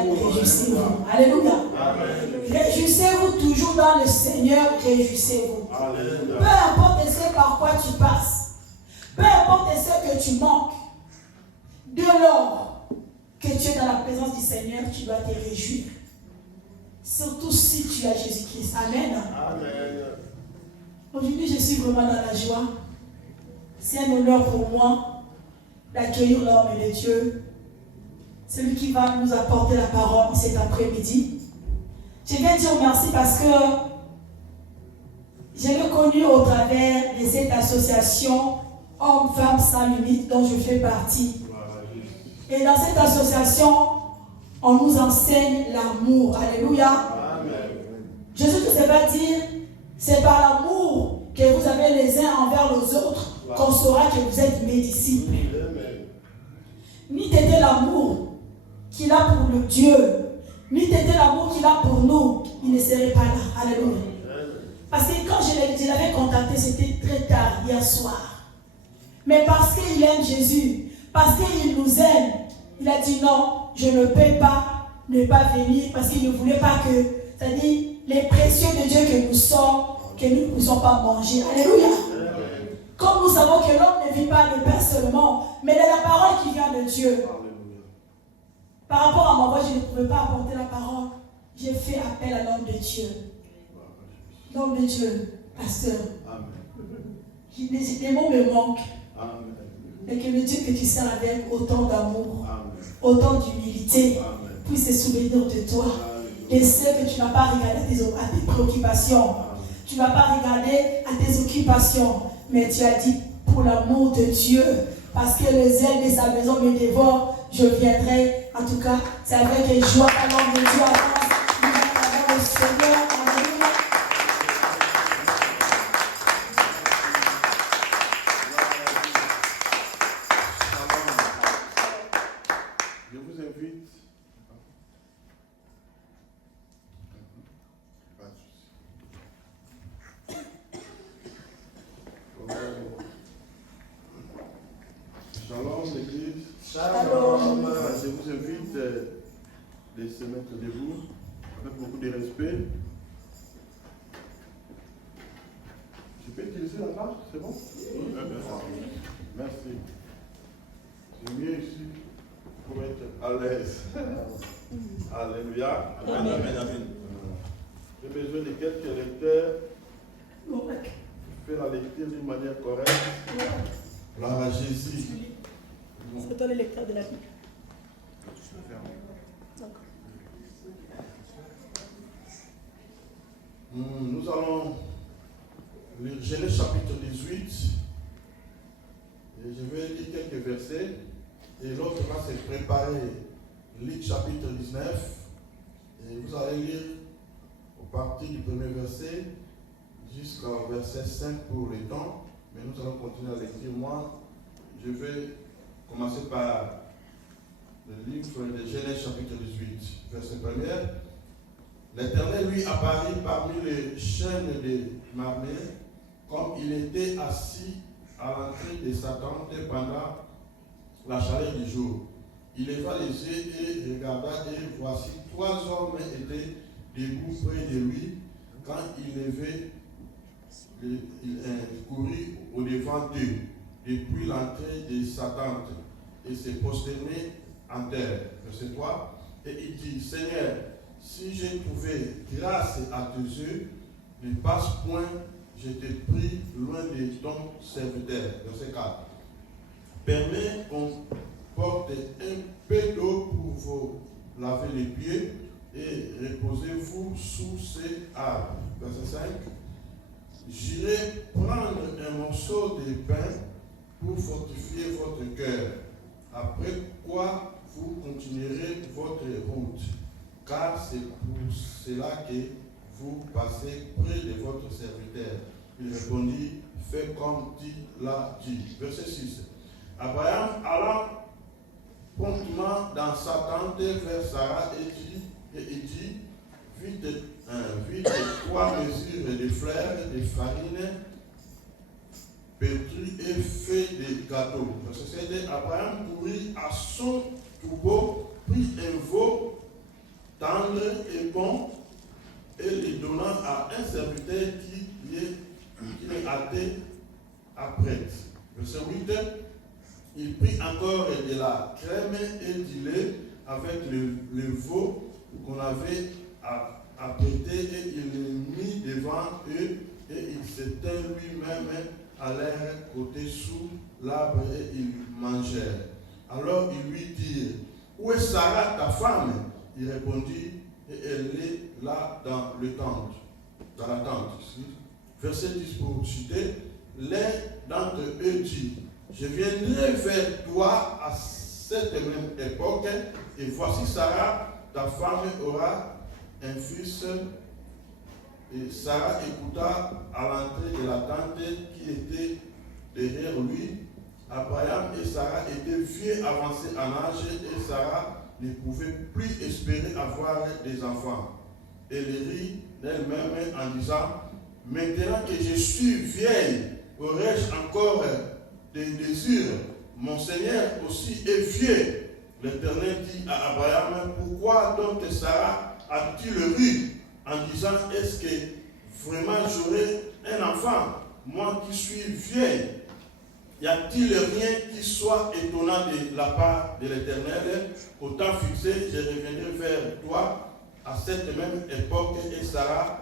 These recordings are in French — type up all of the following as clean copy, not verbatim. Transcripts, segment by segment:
Seigneur, réjouissez-vous. Alléluia. Réjouissez-vous toujours dans le Seigneur, réjouissez-vous. Peu importe ce par quoi tu passes, peu importe ce que tu manques, dès lors que tu es dans la présence du Seigneur, tu dois te réjouir. Surtout si tu as Jésus-Christ. Amen. Amen. Aujourd'hui, je suis vraiment dans la joie. C'est un honneur pour moi d'accueillir l'homme de Dieu, celui qui va nous apporter la parole cet après-midi. Je viens dire merci parce que je l'ai connu au travers de cette association Hommes-Femmes sans limite dont je fais partie. Et dans cette association, on nous enseigne l'amour. Alléluia. Amen. Jésus ne sait pas dire, c'est par l'amour que vous avez les uns envers les autres qu'on saura que vous êtes mes disciples. Ni t'était l'amour qu'il a pour le Dieu, ni t'était l'amour qu'il a pour nous, il ne serait pas là. Alléluia. Parce que quand je l'avais contacté, c'était très tard, hier soir. Mais parce qu'il aime Jésus, parce qu'il nous aime, il a dit non, je ne peux pas ne pas venir parce qu'il ne voulait pas que, c'est-à-dire les précieux de Dieu que nous sommes, que nous ne puissions pas manger. Alléluia. Comme nous savons que l'homme ne vit pas de pain seulement, mais de la parole qui vient de Dieu. Par rapport à moi, je ne pouvais pas apporter la parole. J'ai fait appel à l'homme de Dieu. L'homme de Dieu, pasteur. Les mots me manquent. Et que le Dieu que tu sers avec autant d'amour, autant d'humilité, puisse se souvenir de toi. Et c'est que tu n'as pas regardé à tes préoccupations. Tu n'as pas regardé à tes occupations. Mais tu as dit, pour l'amour de Dieu, parce que le zèle de sa maison me dévore, je viendrai. En tout cas, c'est avec joie que l'homme de Dieu avance. Nous avons le Seigneur. Alléluia. Je vous invite. Shalom l'église. Shalom. Je vous invite de se mettre debout avec beaucoup de respect. Je peux utiliser la marche, c'est bon? Merci. C'est mieux ici pour être à l'aise. Alléluia. Amen, amen, amen. J'ai besoin de quelques lecteurs qui font la lecture d'une manière correcte. Gloire à Jésus. C'est toi le lecteur de la Bible. Nous allons lire Genèse chapitre 18. Et je vais lire quelques versets. Et l'autre va se préparer. Luc chapitre 19. Et vous allez lire au partir du premier verset jusqu'au verset 5 pour le temps. Mais nous allons continuer à lecture. Moi, je vais commencer par le livre de Genèse chapitre 18, verset 1er. L'Éternel lui apparut parmi les chaînes de Mamré, comme il était assis à l'entrée de sa tente pendant la chaleur du jour. Il leva les yeux et regarda, et voici 3 hommes étaient debout près de lui. Quand il levait, il courut au devant d'eux, depuis l'entrée de sa tente, et se prosternait en terre. Verset 3. Et il dit, Seigneur, si j'ai trouvé grâce à tes yeux, ne passe point, je te prie, loin de ton serviteur. Verset 4. Permets qu'on porte un peu d'eau pour vous laver les pieds et reposez-vous sous ces arbres. Verset 5. J'irai prendre un morceau de pain pour fortifier votre cœur, après quoi vous continuerez votre route, car c'est pour cela que vous passez près de votre serviteur. Il répondit, fais comme tu l'as dit. Verset 6. Abraham alla promptement dans sa tente vers Sarah et dit, vite 3 mesures de fleurs de farine pétrie et fait des gâteaux. Verset 7. Abraham courut à son troupeau, prit un veau pont et les donnant à un serviteur qui est athée après. Verset 8. Il prit encore de la crème et du lait avec le veau qu'on avait apprêté et il le mit devant eux et il s'étend lui-même à leur côté sous l'arbre et ils mangèrent. Alors il lui dit, où est Sarah ta femme? Il répondit, et elle est là dans la tente. Verset 10 pour citer, l'un d'entre eux dit, je viendrai vers toi à cette même époque, et voici Sarah, ta femme, aura un fils. Et Sarah écouta à l'entrée de la tente qui était derrière lui. Abraham et Sarah étaient vieux avancés en âge, et Sarah ne pouvait plus espérer avoir des enfants. Elle rit d'elle-même en disant, maintenant que je suis vieille, aurais-je encore des désirs? Mon Seigneur aussi est vieux. L'Éternel dit à Abraham, pourquoi donc Sarah a-t-il ri en disant, est-ce que vraiment j'aurai un enfant, moi qui suis vieille? Y a-t-il rien qui soit étonnant de la part de l'Éternel? Au temps fixé, je reviendrai vers toi à cette même époque et Sarah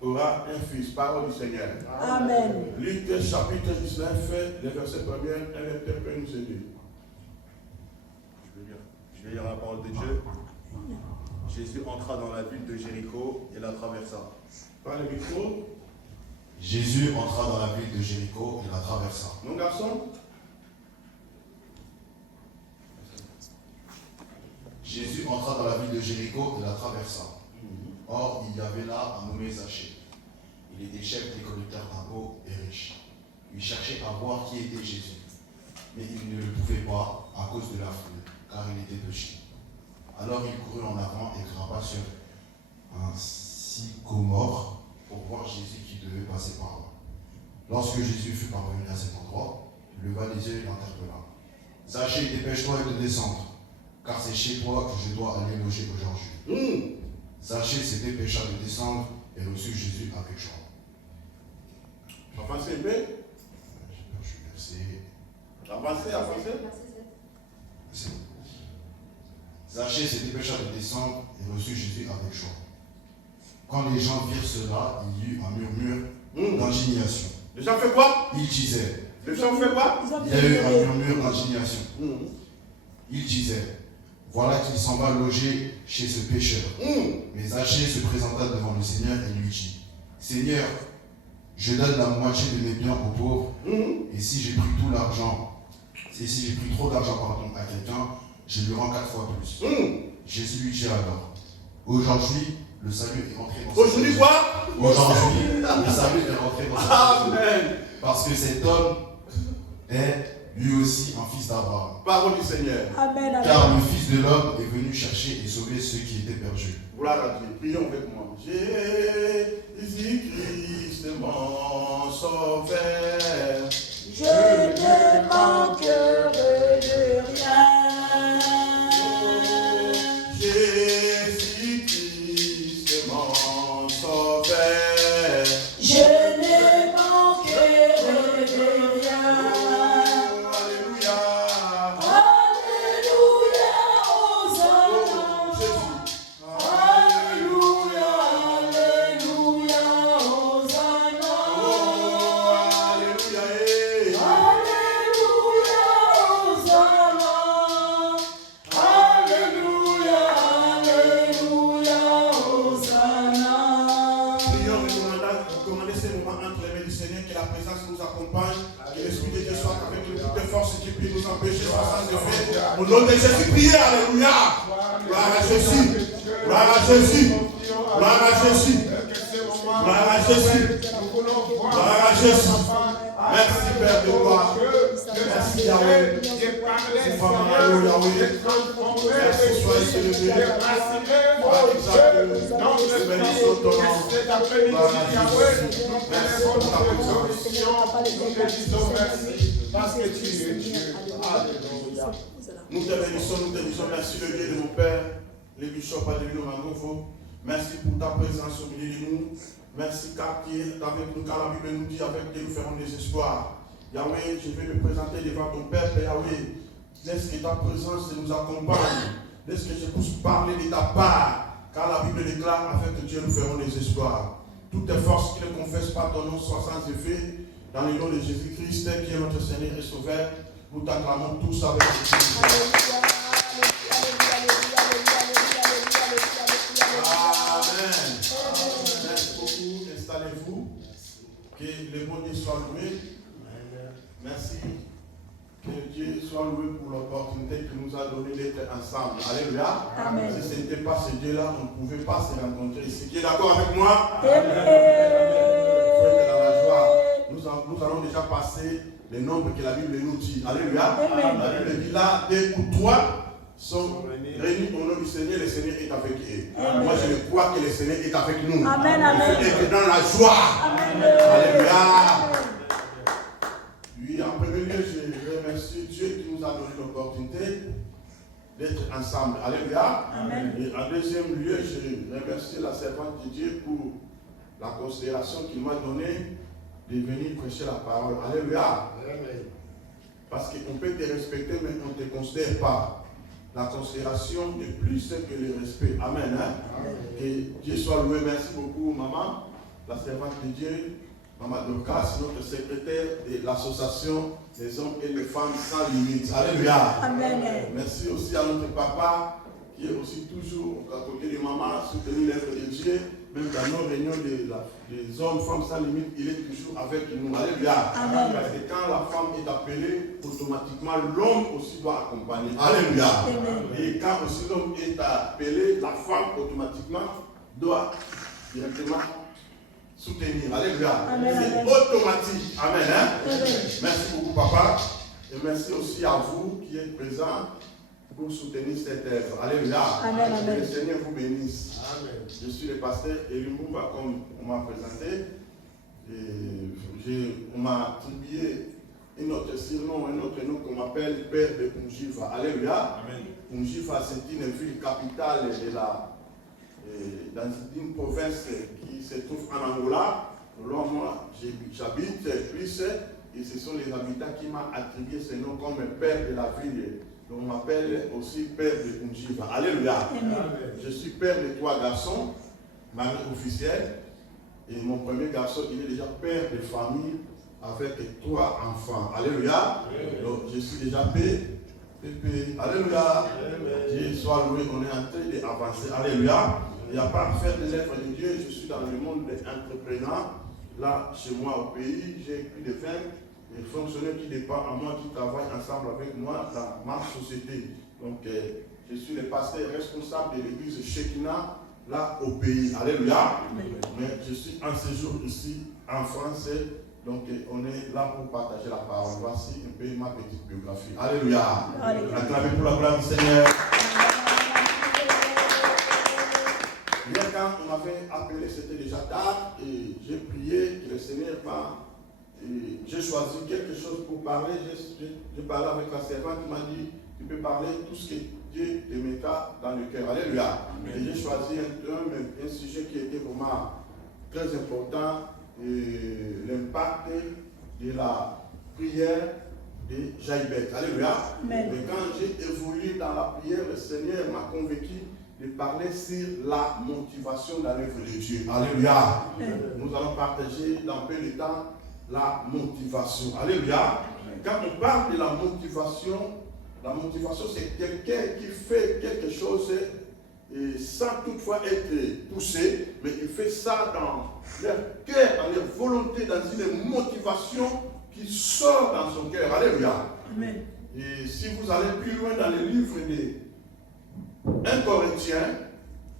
aura un fils. Parole du Seigneur. Amen. Luc chapitre 19, le verset 1er, un lecteur peut nous aider. Je vais lire la parole de Dieu. Jésus entra dans la ville de Jéricho et la traversa. Par le micro. Jésus entra dans la ville de Jéricho et la traversa. Mon garçon. Jésus entra dans la ville de Jéricho et la traversa. Or, il y avait là un nommé Zachée. Il était chef des collecteurs d'impôts et riche. Il cherchait à voir qui était Jésus. Mais il ne le pouvait pas à cause de la foule, car il était petit. Alors il courut en avant et grimpa sur un sycomore pour voir Jésus qui devait passer par là. Lorsque Jésus fut parvenu à cet endroit, il leva les yeux et l'interpella. Zachée, dépêche-toi de descendre, car c'est chez toi que je dois aller loger aujourd'hui. Zachée se dépêcha de descendre et reçut Jésus avec joie. Avancez un peu. Je suis versé. Avancez. Zachée se dépêcha de descendre et reçut Jésus avec joie. Quand les gens virent cela, il y eut un murmure d'indignation. Les gens fait quoi? Il disait. Les gens fait quoi? Il y a eu un murmure d'indignation. Il disait, voilà qu'il s'en va loger chez ce pécheur. Mais Zachée se présenta devant le Seigneur et lui dit, Seigneur, je donne la moitié de mes biens aux pauvres, et si j'ai pris trop d'argent à quelqu'un, je lui rends 4 fois plus. Jésus lui dit alors, aujourd'hui, le salut est entré dans cette Aujourd'hui quoi? Aujourd'hui, le salut est rentré dans cette Amen. Parce que cet homme est lui aussi un fils d'Abraham. Parole du Seigneur. Amen. Car le Fils de l'homme est venu chercher et sauver ceux qui étaient perdus. Gloire à Dieu. Prions avec moi. Jésus-Christ, mon sauveur. Je ne manquerai de rien. Jésus-Christ, mon sauveur. Je ne manquerai de rien. Alléluia. Alléluia, Hosanna. Alléluia, Alléluia, Hosanna. Alléluia. Alléluia, Hosanna. Alléluia, Alléluia, Hosanna. Prions, recommandez ces moments entre les mains du Seigneur, que la présence nous accompagne, que l'Esprit de Dieu soit avec nous, toutes les forces qui puissent nous empêcher sans de fait. Au nom de Jésus, priez, alléluia. Gloire à Jésus. Gloire à Jésus. Gloire à Jésus. Gloire à Jésus. Gloire à Jésus. Merci Père de gloire. Merci Yahweh. C'est pas mal, Yahweh. Merci, soyez élevé. Bénissons ton nom. Gloire à Jésus. Merci pour ta présence. Parce que tu es Dieu. Alléluia. Nous te bénissons, merci le Dieu de mon Père, les bishops Adelino Mangovo. Merci pour ta présence au milieu de nous. Merci car tu es avec nous, car la Bible nous dit avec Dieu nous ferons des espoirs. Yahweh, je vais me présenter devant ton peuple, Yahweh. Laisse que ta présence nous accompagne. Laisse que je puisse parler de ta part. Car la Bible déclare, avec Dieu nous ferons des espoirs. Toutes les forces qui ne confessent pas ton nom soient sans effet. Dans le nom de Jésus-Christ, qui est notre Seigneur et Sauveur, nous t'acclamons tous avec Jésus. Amen. Merci beaucoup. Installez-vous. Que le bon Dieu soit loué. Merci. Que Dieu soit loué pour l'opportunité qu'il nous a donné d'être ensemble. Alléluia. Amen. Si ce n'était pas ce Dieu-là, on ne pouvait pas se rencontrer ici. Qui est d'accord avec moi? Nous allons déjà passer les nombres que la Bible nous dit. Alléluia. La Bible dit là, 2 ou 3 sont réunis au nom du Seigneur, le Seigneur est avec eux. Moi je crois que le Seigneur est avec nous. Amen, amen. Il est dans la joie. Amen. Alléluia. Oui, en premier lieu, je remercie Dieu qui nous a donné l'opportunité d'être ensemble. Alléluia. Amen. Et en deuxième lieu, je remercie la servante de Dieu pour la considération qu'il m'a donnée de venir prêcher la parole. Alléluia. Parce qu'on peut te respecter, mais on ne te considère pas. La considération est plus que le respect. Amen. Hein? Que Dieu soit loué. Merci beaucoup, maman, la servante de Dieu, maman Dorcas, notre secrétaire de l'association des hommes et des femmes sans limite. Alléluia. Amen. Merci aussi à notre papa, qui est aussi toujours à côté de maman, soutenu l'œuvre de Dieu. Même dans nos réunions des hommes, femmes sans limite, il est toujours avec nous. Alléluia. Amen. Parce que quand la femme est appelée, automatiquement l'homme aussi doit accompagner. Alléluia. Amen. Et quand aussi l'homme est appelé, la femme automatiquement doit directement soutenir. Alléluia. C'est automatique. Amen. Hein? Merci beaucoup, papa. Et merci aussi à vous qui êtes présents pour soutenir cette œuvre. Alléluia. Amen, amen. Que le Seigneur vous bénisse. Amen. Je suis le pasteur Elimouba, comme on m'a présenté. On m'a attribué un autre surnom, un autre nom qu'on m'appelle Père de Punjiva. Alléluia. Punjiva, c'est une ville capitale dans une province qui se trouve en Angola. Là, moi, j'habite plus, et ce sont les habitants qui m'ont attribué ce nom comme Père de la ville. Donc, on m'appelle aussi Père de Punjiva. Alléluia. Amen. Je suis père de 3 garçons, mari officiel. Et mon premier garçon, il est déjà père de famille avec 3 enfants. Alléluia. Amen. Donc, je suis déjà pépé. Alléluia. Dieu soit loué, on est en train d'avancer. Alléluia. Et à part faire des œuvres de Dieu, je suis dans le monde des entrepreneurs. Là, chez moi au pays, j'ai plus de 20 fonctionnaires qui dépendent à moi, qui travaillent ensemble avec moi dans ma société. Donc, je suis le pasteur responsable de l'église Shekinah, là au pays. Alléluia. Mais je suis en séjour ici en France. Donc, on est là pour partager la parole. Voici un peu ma petite biographie. Alléluia. Acclamez pour la gloire du Seigneur. Hier, quand on m'avait appelé, c'était déjà tard, et j'ai prié que le Seigneur parle. J'ai choisi quelque chose pour parler. J'ai parlé avec la servante qui m'a dit, tu peux parler tout ce que Dieu te mettra dans le cœur. Alléluia. Et j'ai choisi un sujet qui était vraiment très important, l'impact de la prière de Jaïbet. Alléluia. Mais quand j'ai évolué dans la prière, le Seigneur m'a convaincu de parler sur la motivation dans l'œuvre de Dieu. Alléluia. Nous allons partager dans peu de temps la motivation. Alléluia. Quand on parle de la motivation c'est quelqu'un qui fait quelque chose sans toutefois être poussé, mais il fait ça dans leur cœur, dans leur volonté, dans une motivation qui sort dans son cœur. Alléluia. Amen. Et si vous allez plus loin dans le livre de 1 Corinthiens,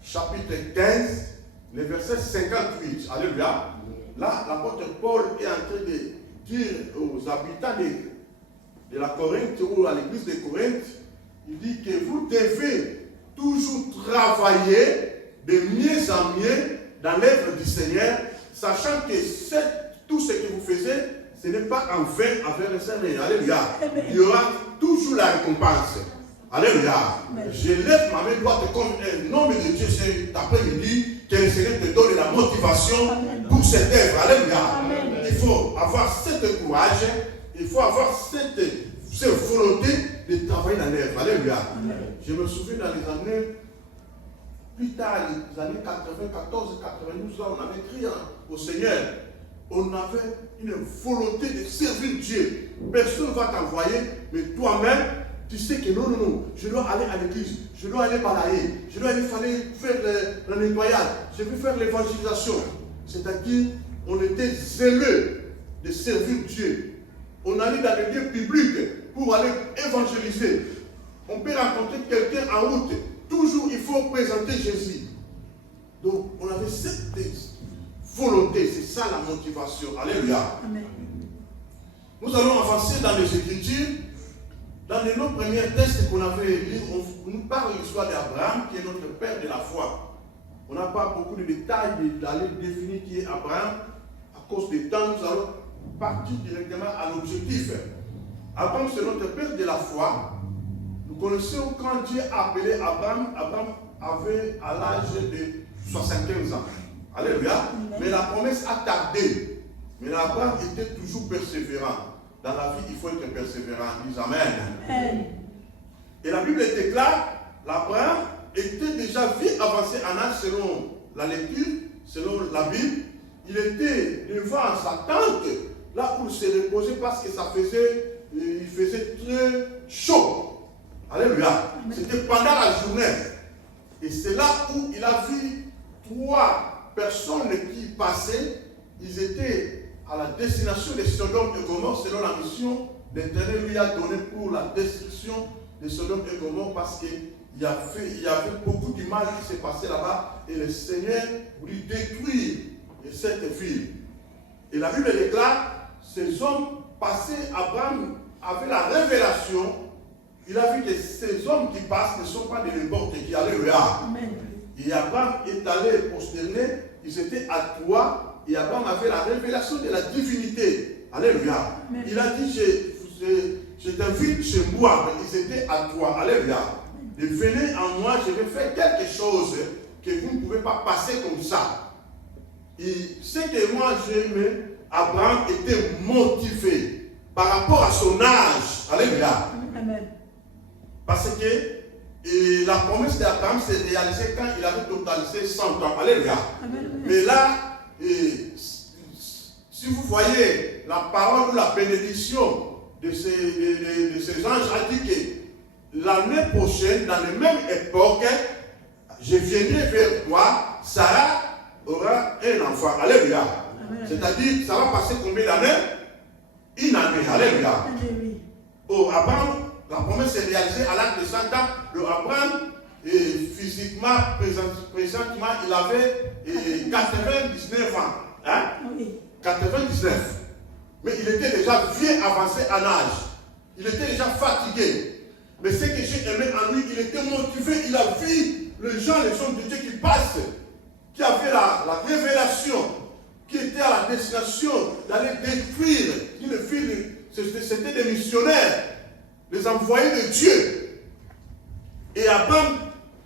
chapitre 15, le verset 58. Alléluia. Là, l'apôtre Paul est en train de dire aux habitants de la Corinthe ou à l'église de Corinthe, il dit que vous devez toujours travailler de mieux en mieux dans l'œuvre du Seigneur, sachant que tout ce que vous faites, ce n'est pas en vain avec le Seigneur. Alléluia. Il y aura toujours la récompense. Alléluia. Je lève ma main droite comme un homme de Dieu cet après-midi. motivation pour cette œuvre. Alléluia. Il faut avoir ce courage, il faut avoir cette volonté de travailler dans l'œuvre. Alléluia. Je me souviens dans les années, plus tard, les années 94, 92, là, on avait crié au Seigneur. On avait une volonté de servir Dieu. Personne ne va t'envoyer, mais toi-même, tu sais que non, je dois aller à l'église, je dois aller balayer, je dois aller faire le nettoyage, je vais faire l'évangélisation. C'est-à-dire, on était zéleux de servir Dieu. On allait dans les lieux publics pour aller évangéliser. On peut rencontrer quelqu'un en route. Toujours, il faut présenter Jésus. Donc, on avait cette volonté, c'est ça la motivation. Alléluia. Amen. Nous allons avancer dans les Écritures. Dans les 9 premiers textes qu'on avait lus, on nous parle de l'histoire d'Abraham, qui est notre père de la foi. On n'a pas beaucoup de détails d'aller définir qui est Abraham. À cause du temps, nous allons partir directement à l'objectif. Abraham, c'est notre père de la foi. Nous connaissons quand Dieu a appelé Abraham, Abraham avait à l'âge de 75 ans. Alléluia. Mais la promesse a tardé. Mais Abraham était toujours persévérant. Dans la vie, il faut être persévérant. Dis Amen. Et la Bible est claire. Abraham était déjà vie avancée en âge selon la lecture, selon la Bible. Il était devant sa tente, là pour se reposer parce que il faisait très chaud. Alléluia. C'était pendant la journée. Et c'est là où il a vu 3 personnes qui passaient. Ils étaient à la destination de Sodome et Gomorrhe selon la mission l'Éternel lui a donnée pour la destruction de Sodome et Gomorrhe parce qu'il y avait beaucoup de mal qui s'est passé là-bas et le Seigneur voulait détruire cette ville. Et la Bible déclare, ces hommes passés, Abraham avait la révélation, il a vu que ces hommes qui passent ne sont pas de n'importe qui. Alléluia. Et Abraham est allé prosterner, ils étaient à 3. Et Abraham avait la révélation de la divinité. Alléluia. Il a dit, je t'invite chez moi. Ils étaient à 3. Alléluia. Et venez en moi, je vais faire quelque chose que vous ne pouvez pas passer comme ça. Et ce que moi j'aimais, Abraham était motivé par rapport à son âge. Alléluia. Amen. Parce que la promesse d'Abraham s'est réalisée quand il avait totalisé 100 ans. Alléluia. Amen. Mais là, et si vous voyez la parole ou la bénédiction de ces anges a dit que l'année prochaine, dans la même époque, je viendrai vers toi, Sarah aura un enfant. Alléluia. C'est-à-dire, ça va passer combien d'années? Une année. Alléluia. Oh, Abraham, la promesse est réalisée à l'âge de 100 ans. Donc Abraham, physiquement, présentement, il avait 99 ans. Hein? Oui. 99. Mais il était déjà vieux avancé en âge. Il était déjà fatigué. Mais ce que j'ai aimé en lui, il était motivé. Il a vu les gens, les hommes de Dieu qui passent, qui avaient la révélation, qui étaient à la destination d'aller détruire une ville. C'était des missionnaires, des envoyés de Dieu. Et Abraham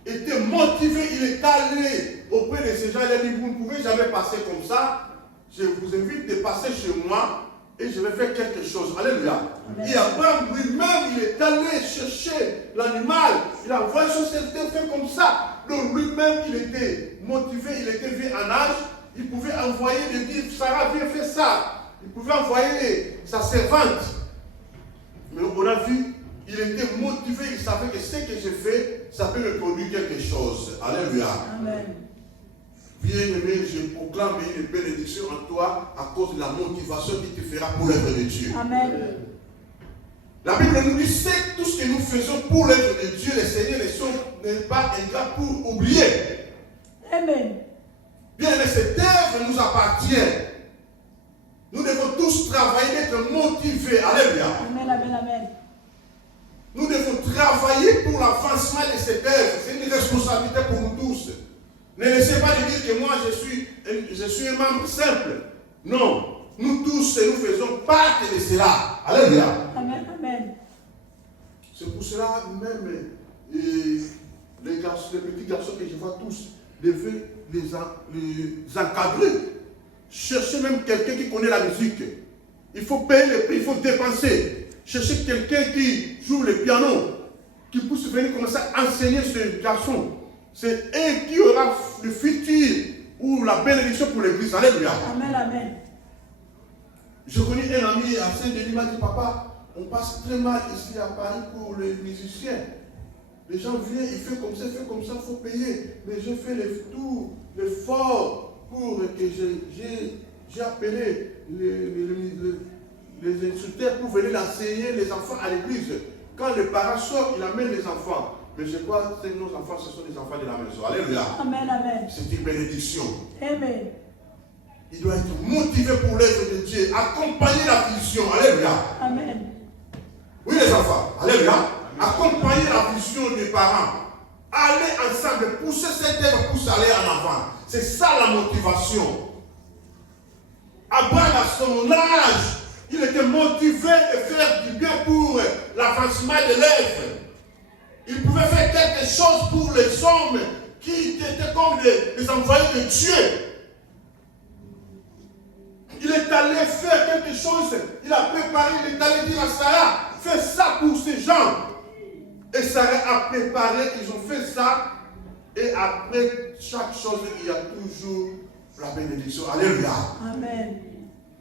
était motivé, il est allé auprès de ces gens, il a dit, vous ne pouvez jamais passer comme ça, je vous invite de passer chez moi et je vais faire quelque chose. Alléluia. Et Abraham lui-même, il est allé chercher l'animal, il a envoyé son serviteur faire comme ça. Donc lui-même, il était motivé, il était vieux en âge, il pouvait envoyer, lui dire, Sarah, viens faire ça. Il pouvait envoyer sa servante. Mais on a vu, il était motivé, il savait que ce que je fais, ça peut me produire quelque chose. Alléluia. Amen. Bien-aimé, je proclame une bénédiction en toi à cause de la motivation qui te fera pour l'œuvre de Dieu. Amen. La Bible nous dit, c'est tout ce que nous faisons pour l'œuvre de Dieu, le Seigneur n'est pas ingrat pour oublier. Amen. Bien-aimé, cette œuvre nous appartient. Nous devons tous travailler, être motivés. Alléluia. Amen, amen, amen. Nous devons travailler pour l'avancement de cette œuvre. C'est une responsabilité pour nous tous. Ne laissez pas dire que moi je suis un membre simple. Non. Nous tous, nous faisons partie de cela. Alléluia. Amen, amen. C'est pour cela même les petits garçons que je vois tous devaient les encadrer. Cherchez même quelqu'un qui connaît la musique. Il faut payer le prix, il faut dépenser. Cherchez quelqu'un qui joue le piano, qui puisse venir commencer à enseigner ce garçon. C'est eux qui aura le futur ou la bénédiction pour l'église. Alléluia. Amen, amen. Je connais un ami à Saint-Denis, il m'a dit, papa, on passe très mal ici à Paris pour les musiciens. Les gens viennent, ils font comme ça, il faut payer. Mais je fais tout l'effort pour que j'ai appelé les instructeurs pour venir enseigner les enfants à l'église. Quand le parent sort, il amène les enfants. Mais je crois que nos enfants, ce sont des enfants de la maison. Alléluia. Amen, amen. C'est une bénédiction. Amen. Il doit être motivé pour l'œuvre de Dieu, accompagner la vision. Alléluia. Amen. Oui, les enfants. Alléluia. Accompagner la vision des parents. Aller ensemble, pousser cette œuvre pour aller en avant. C'est ça la motivation. Abraham, à son âge, il était motivé de faire du bien pour l'avancement de l'œuvre. Il pouvait faire quelque chose pour les hommes qui étaient comme les envoyés de Dieu. Il est allé faire quelque chose, il a préparé, il est allé dire à Sarah, fais ça pour ces gens. Et Sarah a préparé, ils ont fait ça, et après chaque chose, il y a toujours la bénédiction. Alléluia. Amen.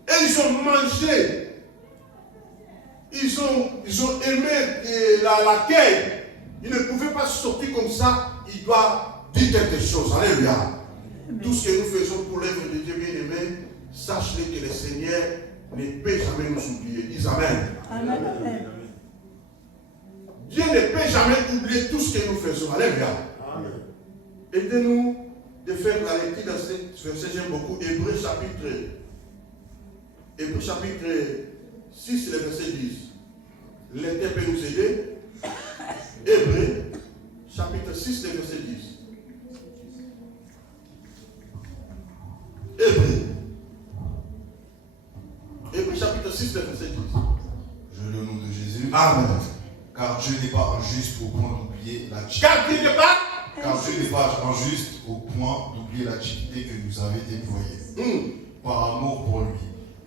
Et ils ont mangé, ils ont aimé l'accueil. Ils ne pouvaient pas sortir comme ça, il doit dire quelque chose. Alléluia. Amen. Tout ce que nous faisons pour l'œuvre de Dieu bien-aimé, sachez que le Seigneur ne peut jamais nous oublier. Dis Amen. Amen, amen. Dieu ne peut jamais oublier tout ce que nous faisons. Alléluia. Amen. Aidez-nous de faire la lecture dans ce verset, j'aime beaucoup. Hébreux chapitre 6, le verset 10. L'Éternel peut nous aider. Hébreux chapitre 6, le verset 10. Hébreux chapitre 6, le verset 10. Je lis au nom de Jésus. Amen. Car Dieu n'est pas injuste au point d'oublier l'activité. Car Dieu n'est pas injuste au point d'oublier l'activité que vous avez déployée par amour pour lui,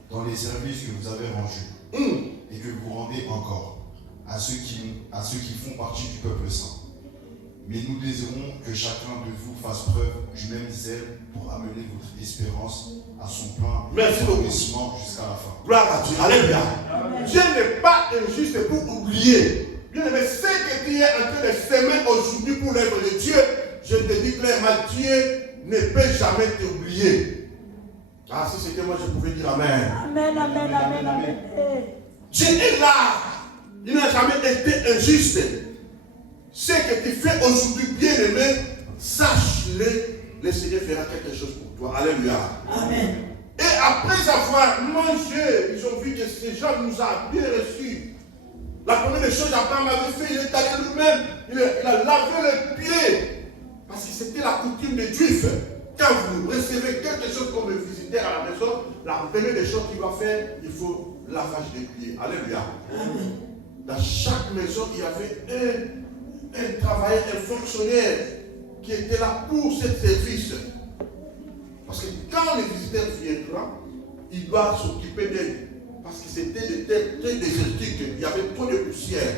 dans les services que vous avez rendus et que vous rendez encore à ceux qui font partie du peuple saint. Mais nous désirons que chacun de vous fasse preuve du même zèle pour amener votre espérance à son plein accomplissement jusqu'à la fin. Gloire à Dieu. Alléluia. Dieu n'est pas injuste pour oublier. Bien aimé, ce que tu es en train de s'aimer aujourd'hui pour l'œuvre de Dieu, je te dis clairement, Dieu ne peut jamais t'oublier. Ah, si c'était moi, je pouvais dire Amen. Amen, amen, amen, amen. Dieu est là. Il n'a jamais été injuste. Ce que tu fais aujourd'hui, bien aimé, sache-le, le Seigneur fera quelque chose pour toi. Alléluia. Amen. Et après avoir mangé, ils ont vu que ces gens nous ont bien reçus. La première des choses qu'Abraham avait fait, il est allé lui-même, il a lavé les pieds. Parce que c'était la coutume des Juifs. Quand vous recevez quelque chose comme un visiteur à la maison, la première des choses qu'il va faire, il faut lavage des pieds. Alléluia. Amen. Dans chaque maison, il y avait un travailleur, un fonctionnaire qui était là pour ce service. Parce que quand les visiteurs viendront, il doit s'occuper d'eux. Parce que c'était des terres très désertiques, il y avait trop de poussière.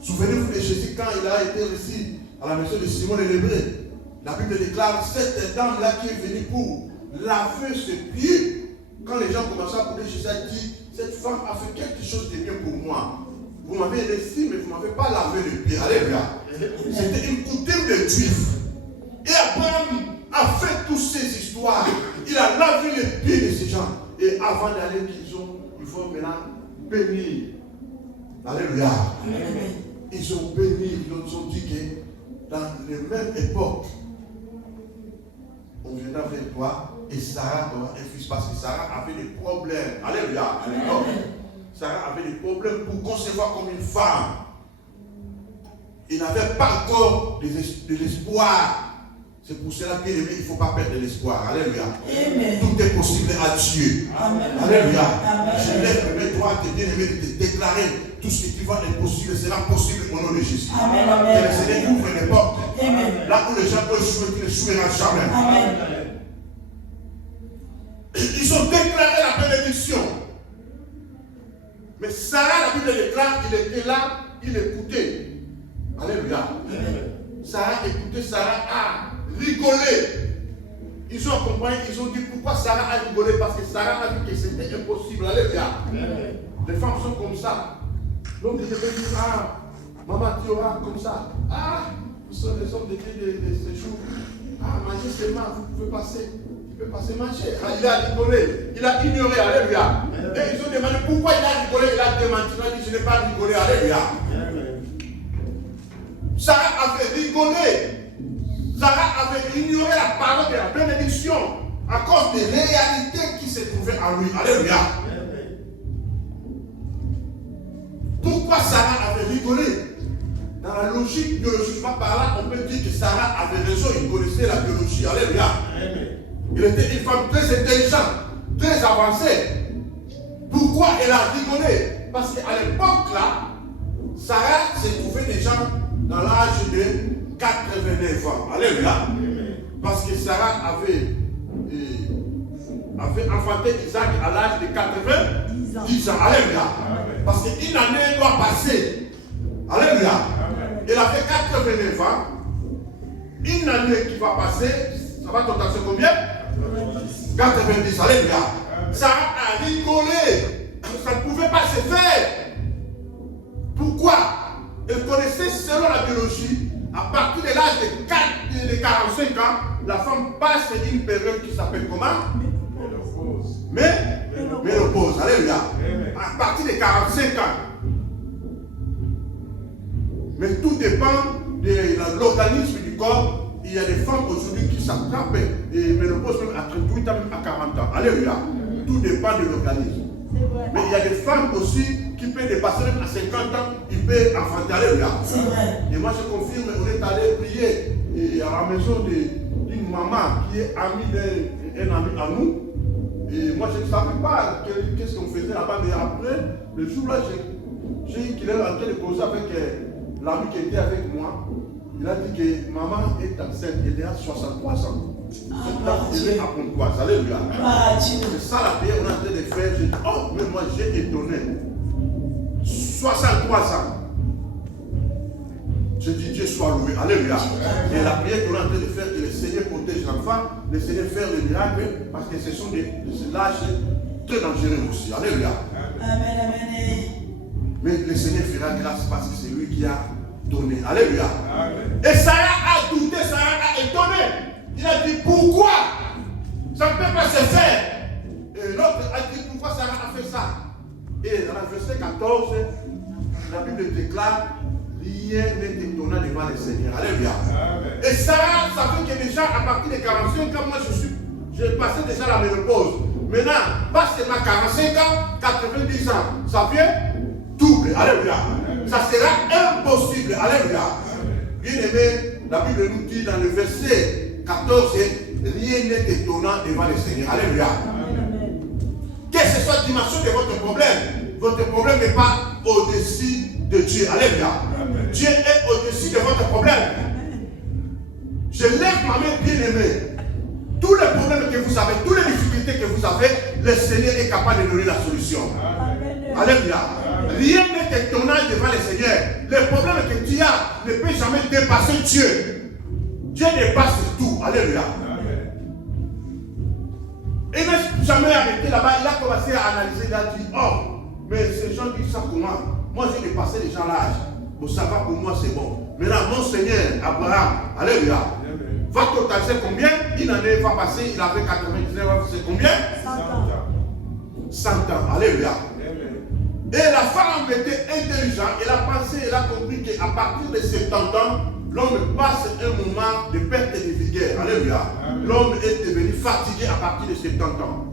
Souvenez-vous de Jésus quand il a été reçu à la maison de Simon le Lévreux. La Bible déclare cette dame-là qui est venue pour laver ses pieds. Quand les gens commençaient à parler, Jésus a dit, cette femme a fait quelque chose de bien pour moi. Vous m'avez reçu, mais vous ne m'avez pas lavé les pieds. Alléluia. C'était une coutume de Juifs. Et Abraham a fait toutes ces histoires. Il a lavé les pieds de ces gens. Et avant d'aller, il faut maintenant bénir. Alléluia. Ils ont béni, ils nous ont dit que dans les mêmes époques, on viendra vers toi et Sarah aura un fils parce que Sarah avait des problèmes. Alléluia. À l'époque, Sarah avait des problèmes pour concevoir comme une femme. Il n'avait pas encore de l'espoir. C'est pour cela, bien aimé, il ne faut pas perdre l'espoir. Alléluia. Amen. Tout est possible à Dieu. Amen. Alléluia. Amen. Je lève mes droits, bien aimé, de te déclarer tout ce qui va être possible sera possible au nom de Jésus. Amen. Que le Seigneur ouvre les portes. Amen. Là où les gens peuvent jouer, tu ne joueras jamais. Amen. Ils ont déclaré la bénédiction. Mais Sarah, la Bible déclare, il était là, il écoutait. Alléluia. Sarah écoutait, Sarah a rigolé. Ils ont accompagné, ils ont dit pourquoi Sarah a rigolé, parce que Sarah a vu que c'était impossible. Alléluia. Les femmes sont comme ça. L'homme de Dieu dit, ah, maman, tu auras comme ça. Ah, vous sont les hommes de Dieu de ces jours. Ah, manger seulement, vous pouvez passer. Tu peux passer manger. Ah, il a rigolé, il a ignoré. Alléluia. Et ils ont demandé pourquoi il a rigolé, il a démenti. Il a dit, je n'ai pas rigolé. Alléluia. Sarah avait rigolé. Sarah avait ignoré la parole de la bénédiction à cause des réalités qui se trouvaient en lui. Alléluia. Pourquoi Sarah avait rigolé? Dans la logique biologiquement parlant, on peut dire que Sarah avait raison, il connaissait la biologie. Alléluia. Il était une femme très intelligente, très avancée. Pourquoi elle a rigolé? Parce qu'à l'époque là, Sarah se trouvait déjà dans l'âge de 89 ans. Alléluia. Parce que Sarah avait enfanté Isaac à l'âge de 90 ans. Alléluia. Parce qu'une année doit passer. Alléluia. Elle avait 89 ans. Une année qui va passer, ça va totaler combien? 90. Alléluia. Sarah a rigolé. Ça ne pouvait pas se faire. Pourquoi? Elle connaissait selon la biologie, à partir de l'âge de 45 ans, la femme passe une période qui s'appelle comment? Ménopause. Alléluia. À partir de 45 ans. Mais tout dépend de l'organisme du corps. Il y a des femmes aujourd'hui qui s'attrapent et ménopause même à 38 ans, même à 40 ans. Alléluia. Tout dépend de l'organisme. Mais il y a des femmes aussi qui peuvent dépasser même à 50 ans, ils peuvent enfanter. Alléluia. C'est vrai. Et moi je confirme, on est allé prier à la maison d'une maman qui est amie d'un ami à nous. Et moi je ne savais pas qu'est-ce qu'on faisait là-bas. Mais après, le jour-là, j'ai eu qu'il est en train de causer avec l'ami qui était avec moi. Il a dit que maman est enceinte, elle a 63 ans. Elle est à Pontoise. Alléluia. C'est ça la prière qu'on est en train de faire. J'ai dit, oh, mais moi j'ai étonné. 63 ans. J'ai dit, Dieu soit loué. Alléluia. Et la prière qu'on est en train de faire, que le Seigneur protège l'enfant, le Seigneur fait le miracle, parce que ce sont des lâches très dangereux aussi. Alléluia. Amen, amen. Mais le Seigneur fera grâce parce que c'est lui qui a donné. Alléluia. Amen. Et Sarah a douté, Sarah a étonné. Il a dit pourquoi ça ne peut pas se faire. Et l'autre a dit pourquoi Sarah a fait ça. Et dans le verset 14, la Bible déclare rien n'est étonnant devant le Seigneur. Alléluia. Amen. Et Sarah savait que déjà à partir de 45 ans, moi j'ai passé déjà la ménopause. Maintenant, pas seulement 45 ans, 90 ans, ça vient double. Alléluia. Ça sera impossible. Alléluia. Bien aimé, la Bible nous dit dans le verset 14, rien n'est étonnant devant le Seigneur. Alléluia. Quelle que ce soit la dimension de votre problème n'est pas au-dessus de Dieu. Alléluia. Dieu est au-dessus de votre problème. Je lève ma main bien aimée. Tous les problèmes que vous avez, toutes les difficultés que vous avez, le Seigneur est capable de donner la solution. Alléluia. Rien n'est étonnant devant le Seigneur. Les problèmes que tu as ne peuvent jamais dépasser Dieu. Dieu dépasse tout. Alléluia. Il n'a jamais arrêté là-bas. Il a commencé à analyser. Il a dit, oh, mais ces gens disent ça comment? Moi, j'ai dépassé les gens l'âge. Bon, ça va pour moi, c'est bon. Maintenant, mon Seigneur, Abraham, alléluia, va totaliser combien? Une année va passer, il avait 99 ans, c'est combien? 100 ans. 100 ans, alléluia. Et la femme était intelligente, elle a pensé, elle a compris qu'à partir de 70 ans, l'homme passe un moment de perte de vigueur. Alléluia. L'homme est devenu fatigué à partir de 70 ans.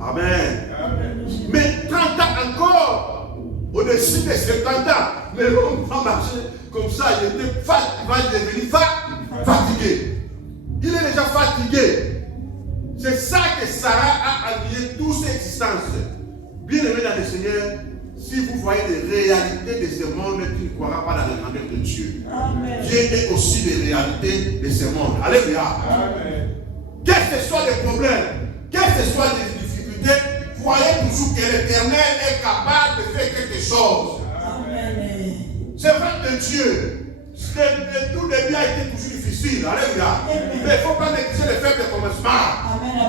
Amen. Amen. Mais 30 ans encore, au-dessus de 70 ans, mais l'homme va marcher comme ça, il va devenir fatigué. Il est déjà fatigué. C'est ça que Sarah a allié toute ses existences. Bien aimé dans le Seigneur, si vous voyez les réalités de ce monde, tu ne croiras pas dans la grandeur de Dieu. Amen. Dieu est aussi les réalités de ce monde. Alléluia. Quels que soient les problèmes, quelles que soient les difficultés, difficulté, croyez toujours que l'Éternel est capable de faire quelque chose. Amen. C'est vrai que Dieu, tout début a été toujours difficile. Alléluia. Mais il ne faut pas négliger les faibles commencements.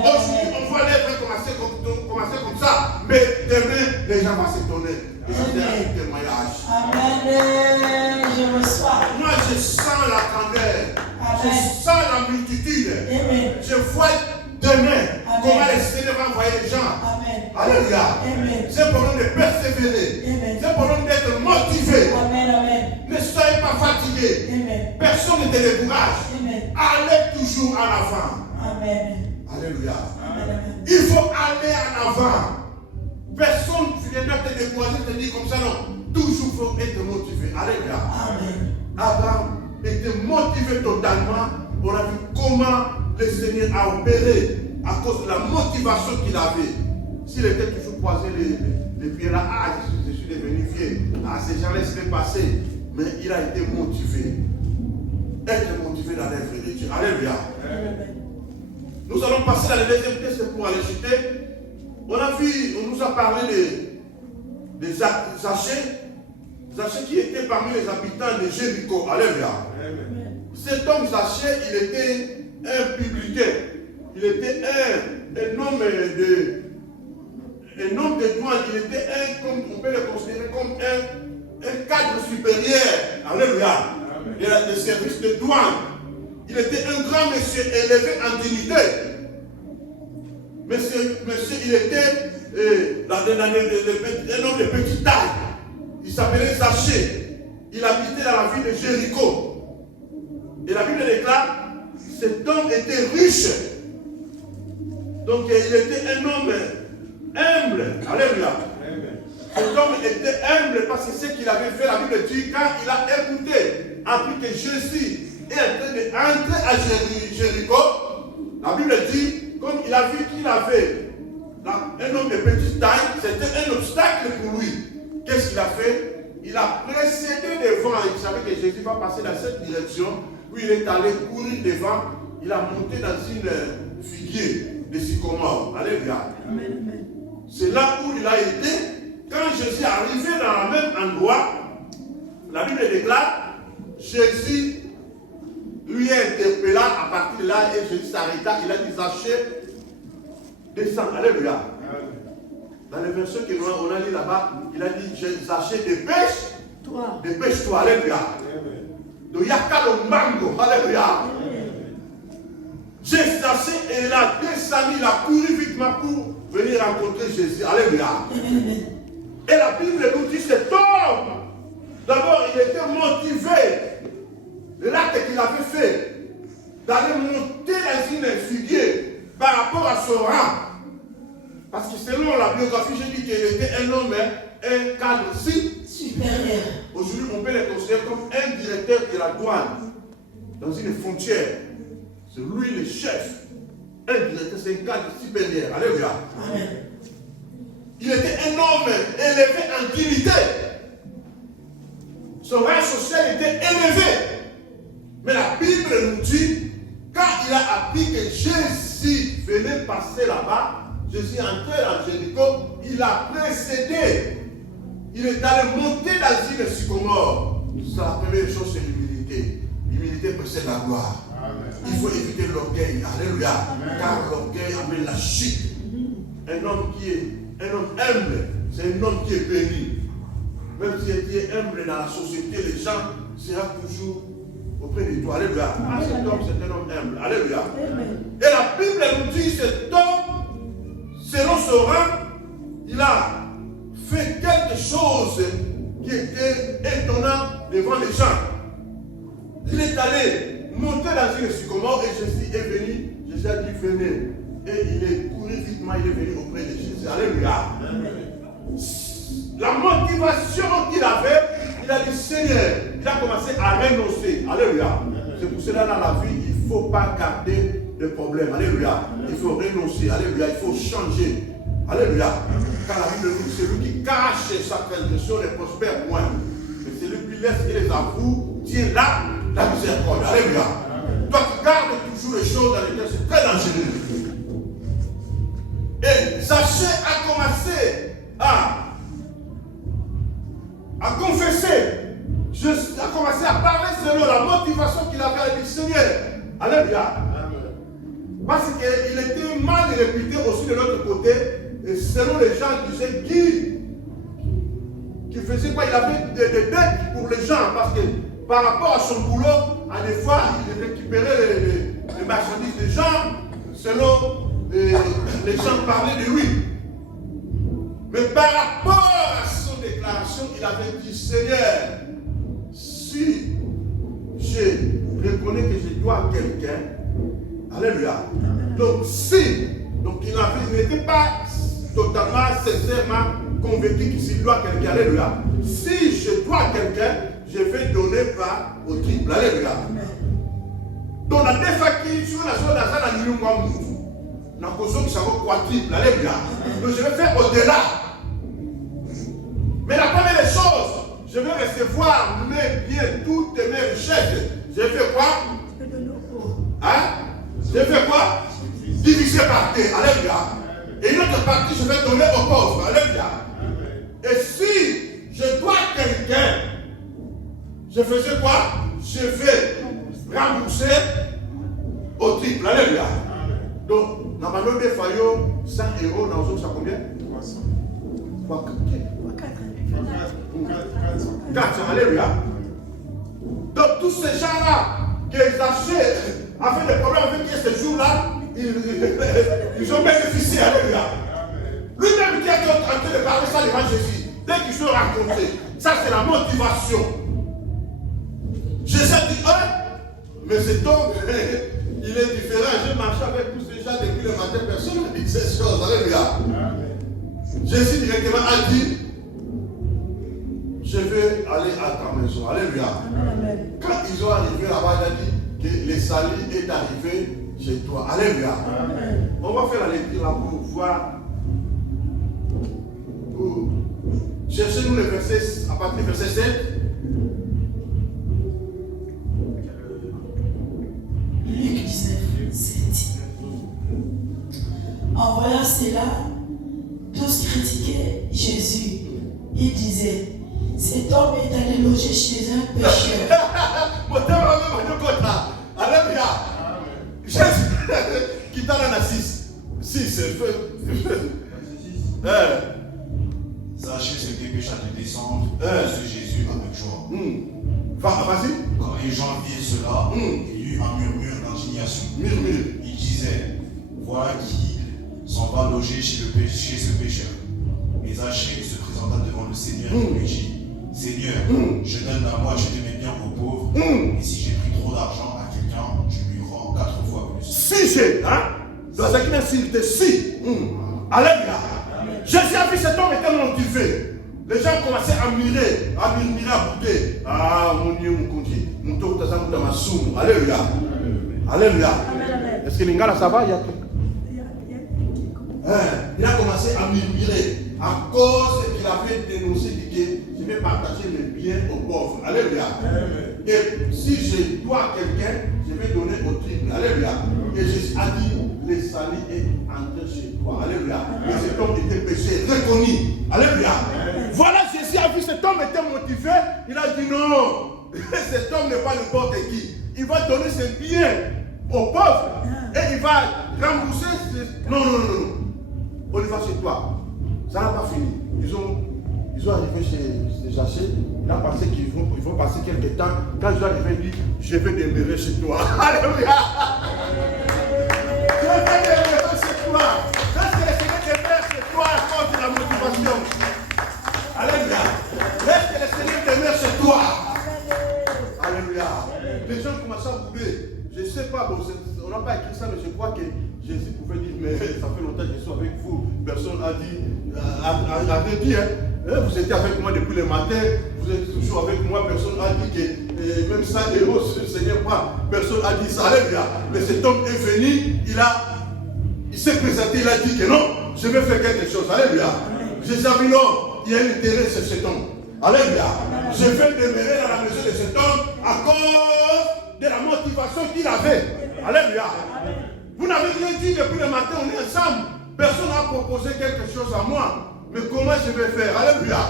Aujourd'hui, on voit les vrais commencer comme ça. Mais demain, les gens vont s'étonner. Et ça, c'est un témoignage. Amen. Je reçois. Moi, je sens la candeur. Amen. Je sens la multitude. Amen. Je vois demain comment Amen. le Seigneur va envoyer les gens. Amen. Alléluia. Amen. C'est pour nous de persévérer. Amen. C'est pour nous d'être motivés. Amen. Amen. Ne soyez pas fatigués. Amen. Personne ne te décourage. Amen. Allez toujours en avant. Amen. Alléluia. Amen. Il faut aller en avant. Personne ne viendra te décourager, te dire comme ça, non. Toujours il faut être motivé. Alléluia. Amen. Abraham était motivé totalement. On a vu comment le Seigneur a opéré à cause de la motivation qu'il avait. S'il était toujours croisé les pieds là, je suis devenu vieux. Ces gens laissent passer. Mais il a été motivé. Être motivé dans l'œuvre de Dieu. Alléluia. Nous allons passer à la deuxième question pour aller jeter. On nous a parlé des Zachée. Zachée qui était parmi les habitants de Jéricho. Alléluia. Cet homme Zachée, il était un publicain. Il était un homme de douane. Il était on peut le considérer comme un cadre supérieur. Alléluia. Il a des services de douane. Il était un grand monsieur élevé en dignité. Monsieur, il était un homme de petite taille. Il s'appelait Zachée. Il habitait dans la ville de Jéricho. Et la Bible déclare, cet homme était riche. Donc il était un homme humble. Alléluia. Cet homme était humble parce que ce qu'il avait fait, la Bible dit, quand il a écouté, appris que Jésus est en train d'entrer à Jéricho, la Bible dit, comme il a vu qu'il avait un homme de petite taille, c'était un obstacle pour lui. Qu'est-ce qu'il a fait? Il a précédé devant, il savait que Jésus va passer dans cette direction, puis il est allé courir devant, il a monté dans une figuier de sycomore. Alléluia. C'est là où il a été. Quand Jésus est arrivé dans le même endroit, la Bible déclare, Jésus lui a interpellé à partir de là et Jésus s'arrêta. Il a dit, Zachée, descends. Alléluia. Dans les versions qu'on a lu là-bas, il a dit, Zachée, dépêche-toi. Alléluia. Donc il y a qu'à mango. Alléluia. Jésus et il a descendu, il a couru vitement pour venir rencontrer Jésus. Alléluia. Et la Bible nous dit cet homme, d'abord il était motivé. L'acte qu'il avait fait, d'aller monter dans une figuier par rapport à son rang. Parce que selon la biographie, j'ai dit qu'il était un homme, un cadre supérieur. Aujourd'hui, on peut le considérer comme un directeur de la douane dans une frontière. C'est lui le chef. Un directeur, c'est un cadre supérieur. Alléluia. Amen. Il était un homme élevé en dignité. Son rang social était élevé. Mais la Bible nous dit, quand il a appris que Jésus venait passer là-bas, Jésus entrait dans Jéricho, il a précédé. Il est allé monter dans une sycomore. C'est la première chose, c'est l'humilité. L'humilité précède la gloire. Amen. Il faut éviter l'orgueil. Alléluia. Amen. Car l'orgueil amène la chute. Un homme humble, c'est un homme qui est béni. Même si tu es humble dans la société, les gens seront toujours auprès de toi. Alléluia. Ah, cet homme, c'est un homme humble. Alléluia. Amen. Et la Bible nous dit, cet homme, selon son rang, il a fait quelque chose qui était étonnant devant les gens. Il est allé monter dans une sycomore et Jésus est venu. Jésus a dit, venez. Et il est couru vitement, il est venu auprès de Jésus. Alléluia. Amen. La motivation qu'il avait, il a dit, Seigneur, il a commencé à renoncer. Alléluia. C'est pour cela dans la vie, il ne faut pas garder de problème. Alléluia. Il faut renoncer. Alléluia. Il faut changer. Alléluia. Car la Bible dit, celui qui cache sa transgression ne prospère point. Mais celui qui laisse et les avoue, tient là la miséricorde. Alléluia. Toi qui gardes toujours les choses dans lesquelles c'est très dangereux. Et Zachée Alléluia. Parce qu'il était mal réputé aussi de l'autre côté. Et selon les gens disaient qu'il faisait quoi? Il avait des dettes pour les gens. Parce que par rapport à son boulot, à des fois, il récupérait les marchandises des gens selon les gens parlaient de lui. Mais par rapport à son déclaration, il avait dit, Seigneur, si je reconnais que je dois à quelqu'un, alléluia. Donc il n'était pas totalement, sincèrement convaincu que s'il doit à quelqu'un, alléluia. Si je dois à quelqu'un, je vais donner pas au triple, alléluia. Donc la défaki sur la zone d'Azana Nilungwa Moutou, na kozo qui s'appelle quadruple, alléluia. Donc je vais faire au-delà. Mais la première des choses, je vais recevoir mes biens, toutes mes richesses. Je fais quoi? Hein? Je fais quoi? Diviser par terre, alléluia. Et une autre partie, je vais donner aux pauvres, alléluia. Et si je dois quelqu'un, je faisais quoi? Je vais rembourser au triple, alléluia. Donc, dans ma note de Fayo, 100 euros, dans le ça combien? 400, alléluia. Donc, tous ces gens-là, qui achètent, avec des problèmes avec ce jour-là, ils ont bénéficié, alléluia. Lui-même qui est en train de parler ça devant Jésus, dès qu'il se raconter, ça c'est la motivation. Jésus dit, mais cet homme, il est différent. J'ai marché avec tous ces gens depuis le matin, personne n'a dit ces choses, alléluia. Jésus directement a dit, je vais aller à ta maison, alléluia. Quand ils ont arrivé là-bas, il a dit que le salut est arrivé chez toi, alléluia. On va faire la lecture là pour voir. Cherchez-nous le verset, à partir du verset 7. Luc 19, 7. En voyant cela, tous critiquaient Jésus. Ils disaient, cet homme est allé loger chez un pécheur. Alléluia. Jésus, qui t'a donné 6. 6, Zachée se dépêcha de descendre sur Jésus avec joie. Vas-y. Quand les gens virent cela, il y eut un murmure d'indignation. Ils disaient, voilà qu'il s'en va loger chez ce pécheur. Mais Zachée se présenta devant le Seigneur et lui dit, Seigneur, je donne la moitié de mes biens aux pauvres, et si j'ai pris trop d'argent à quelqu'un, je lui rends 4 fois plus. Si j'ai, dans ce qui n'a s'il si. Alléluia. Jésus a vu cet homme était motivé. Les gens commençaient à murmurer, à bouder. Ah, mon Dieu, mon conduit. Mon tour de dans ma soum. Alléluia. Alléluia. Est-ce que l'ingala ça va? Il a commencé à murmurer à cause qu'il avait dénoncé que je vais partager mes biens aux pauvres. Alléluia. Et si je dois à quelqu'un, je vais donner au triple. Alléluia. Et Jésus a dit, le salut est entré chez toi. Alléluia. Et cet homme était péché, reconnu. Alléluia. Voilà, Jésus a vu cet homme était motivé. Il a dit non, cet homme n'est pas n'importe qui. Il va donner ses biens aux pauvres. Et il va rembourser ses... Non. On y va chez toi. Ça n'a pas fini. Ils ont arrivé chez Zachée. Il a pensé qu'ils vont passer quelques temps. Quand ils sont arrivés, il dit, je vais demeurer chez toi. Alléluia. Je vais demeurer chez toi. Parce que le Seigneur demeure chez toi à cause de la motivation. Alléluia. Laisse que le Seigneur demeure chez toi. Alléluia. Les gens commencent à bouder. Je ne sais pas, bon, on n'a pas écrit ça, mais je crois que Jésus pouvait dire, mais ça fait longtemps que je suis avec vous. Personne n'a dit, avait dit, vous étiez avec moi depuis le matin, vous êtes toujours avec moi, personne n'a dit que même 100 euros, le Seigneur prend. Personne n'a dit ça, alléluia. Mais cet homme est venu, il s'est présenté, il a dit que non, je vais faire quelque chose, alléluia. Jésus a dit non, il y a un intérêt sur cet homme. Alléluia. Je vais demeurer dans la maison de cet homme à cause de la motivation qu'il avait. Alléluia. Vous n'avez rien dit depuis le matin, on est ensemble. Personne n'a proposé quelque chose à moi. Mais comment je vais faire? Alléluia.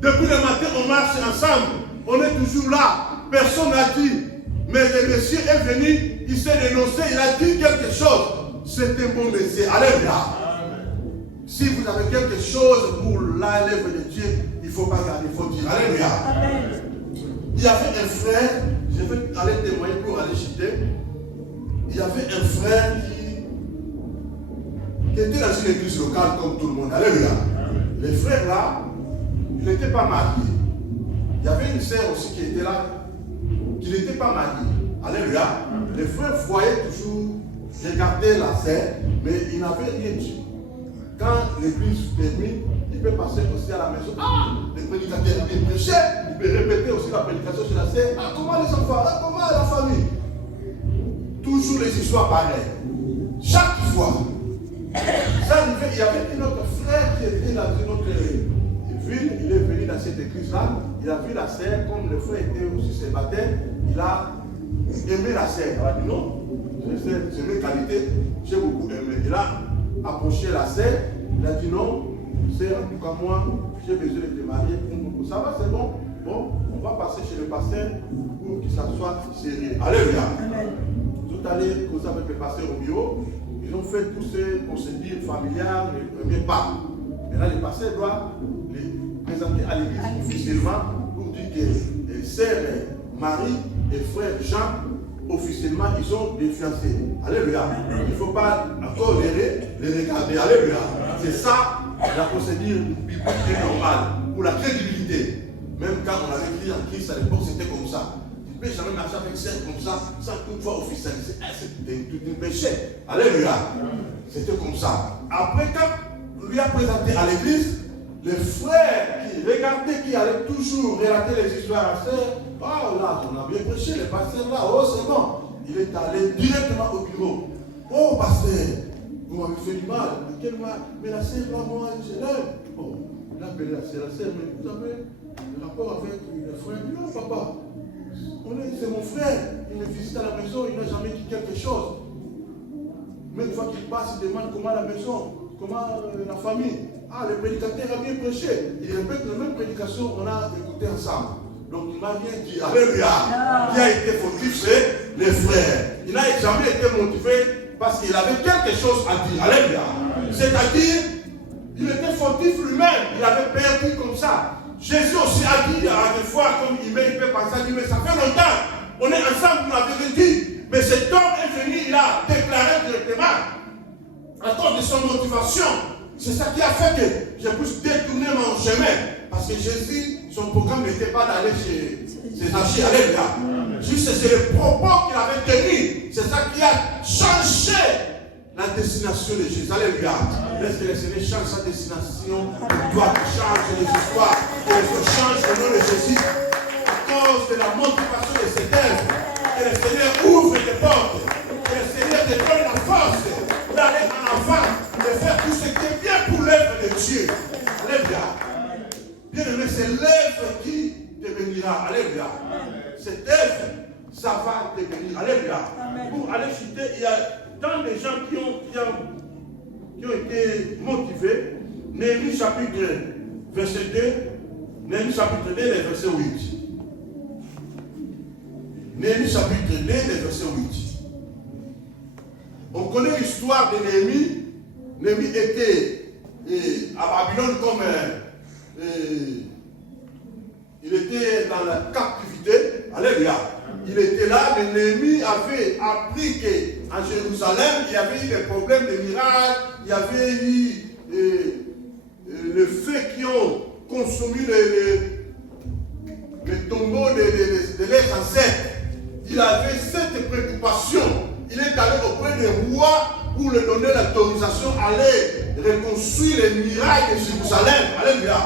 Depuis le matin, on marche ensemble. On est toujours là. Personne n'a dit, Mais le monsieur est venu, il s'est dénoncé, il a dit quelque chose. C'est un bon monsieur. Alléluia. Si vous avez quelque chose pour l'œuvre de Dieu, il ne faut pas garder, il faut dire Alléluia. Amen. Il y avait un frère, je vais aller témoigner pour aller citer. Il y avait un frère qui était dans une église locale comme tout le monde. Alléluia. Les frères là, ils n'étaient pas mariés. Il y avait une sœur aussi qui était là, qui n'était pas mariée. Alléluia. Les frères voyaient toujours, regardaient la sœur, mais ils n'avaient rien dit. Quand l'église termine, il peut passer aussi à la maison. Ah, le prédicateur il prêchait, il peut répéter aussi la prédication sur la sœur. Ah, comment les enfants, ah, comment la famille. Toujours les histoires pareilles. Chaque fois. Ça arrivait, il y avait un autre frère qui était dans une autre ville, il est venu dans cette église-là, il a vu la sœur, comme le frère était aussi célibataire, il a aimé la sœur. Il a dit non, c'est mes qualités, j'ai beaucoup aimé. Il a approché la sœur, il a dit non, sœur, en tout cas moi, j'ai besoin de te marier. Ça va, c'est bon. Bon, on va passer chez le pasteur pour qu'il s'assoie sérieux. Alléluia. Tout allez causer avec le pasteur au bureau. Ils ont fait tous ces procédures familiales, les premiers pas. Maintenant, le pasteur doit les présenter à l'église officiellement pour dire que sœur Marie et frère Jean, officiellement, ils ont des fiancés. Alléluia. Il ne faut pas encore les regarder. Alléluia. C'est ça la procédure biblique est normale pour la crédibilité. Même quand on avait écrit en Christ à l'époque, c'était comme ça. Tu ne peux jamais marcher avec celle comme ça sans toutefois officialiser. C'était un péché. Alléluia. C'était comme ça. Après, quand on lui a présenté à l'église, les frères qui regardaient, qui allaient toujours relater les histoires à sœur, oh là, on a bien prêché, le pasteur là, oh c'est bon. Il est allé directement au bureau. Oh pasteur, vous m'avez fait du mal. Mais quel mal? Mais la sœur là, moi, je l'aime. Bon, il a appelé la sœur, mais vous avez le rapport avec le frère? Non, papa. C'est mon frère, il me visite à la maison, il n'a jamais dit quelque chose. Mais une fois qu'il passe, il demande comment la maison, comment la famille. Ah, le prédicateur a bien prêché. Il répète la même prédication qu'on a écouté ensemble. Donc il m'a rien dit. Alléluia. Qui a été fautif, c'est les frères. Il n'a jamais été motivé parce qu'il avait quelque chose à dire. Alléluia. C'est-à-dire, il était fautif lui-même. Il avait perdu comme ça. Jésus aussi a dit à des fois, comme il peut penser, mais ça fait longtemps, on est ensemble, vous l'avez dit, mais cet homme est venu, il a déclaré directement, à cause de son motivation, c'est ça qui a fait que je puisse détourner mon chemin, parce que Jésus, son programme n'était pas d'aller chez ses achis, alléluia. Juste c'est le propos qu'il avait tenu, c'est ça qui a changé la destination de Jésus. Alléluia. Laisse que le Seigneur change sa destination. Toi qui changes les histoires. Que le Seigneur change le nom de Jésus. À cause de la motivation de cette œuvre. Que le Seigneur ouvre des portes. Que le Seigneur te donne la force d'aller en avant. De faire tout ce qui est bien pour l'œuvre de Dieu. Alléluia. Bien aimé, c'est l'œuvre qui te bénira. Alléluia. Cette œuvre, ça va te bénir. Alléluia. Pour aller citer, il y a tant de gens qui ont été motivés. Néhémie chapitre verset 2, Néhémie chapitre 2, verset 8. Néhémie chapitre 2, verset 8. On connaît l'histoire de Néhémie. Néhémie était à Babylone comme il était dans la captivité. Alléluia. Il était là, mais Néhémie avait appris qu'en Jérusalem, il y avait eu des problèmes de miracles, il y avait eu le feu qui ont consumé les tombeaux de leurs ancêtres. Il avait cette préoccupation. Il est allé auprès des rois pour lui donner l'autorisation d'aller reconstruire les murailles de Jérusalem. Alléluia.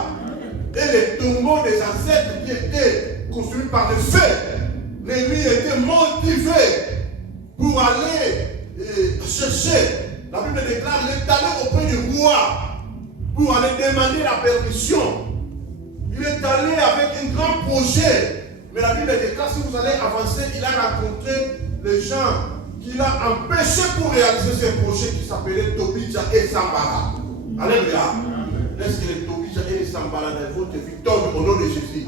Et les tombeaux des ancêtres qui étaient construits par le feu. Néhémie était motivé pour aller chercher. La Bible déclare qu'il est allé auprès du roi pour aller demander la permission. Il est allé avec un grand projet. Mais la Bible déclare, si vous allez avancer, il a rencontré les gens qu'il a empêchés pour réaliser ce projet qui s'appelait Tobija et Sambara. Alléluia. Laisse que les Tobija et les Sambara dans votre vie tombent au nom de Jésus.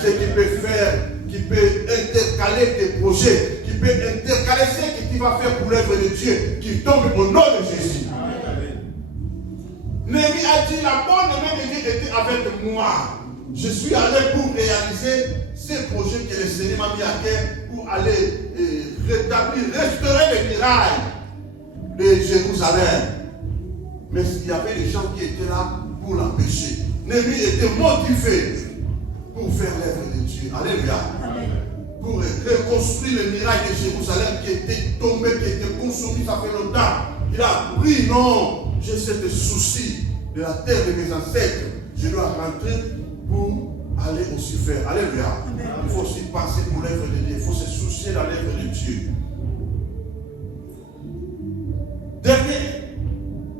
Ce qui peut faire que qui peut intercaler tes projets, qui peut intercaler ce que tu vas faire pour l'œuvre de Dieu, qui tombe au nom de Jésus. Néhémie a dit, la bonne main de Dieu était avec moi. Je suis allé pour réaliser ces projets que le Seigneur m'a mis à cœur pour aller rétablir, restaurer les murailles de Jérusalem. Mais il y avait des gens qui étaient là pour l'empêcher. Néhémie était motivé pour faire l'œuvre de Dieu. Alléluia. Pour reconstruire les murailles de Jérusalem qui étaient tombées, qui étaient consommées, ça fait longtemps. Il a pris, non, j'ai ce souci de la terre de mes ancêtres. Je dois rentrer pour aller aussi faire. Alléluia. Il faut aussi penser pour l'œuvre de Dieu. Il faut se soucier de l'œuvre de Dieu.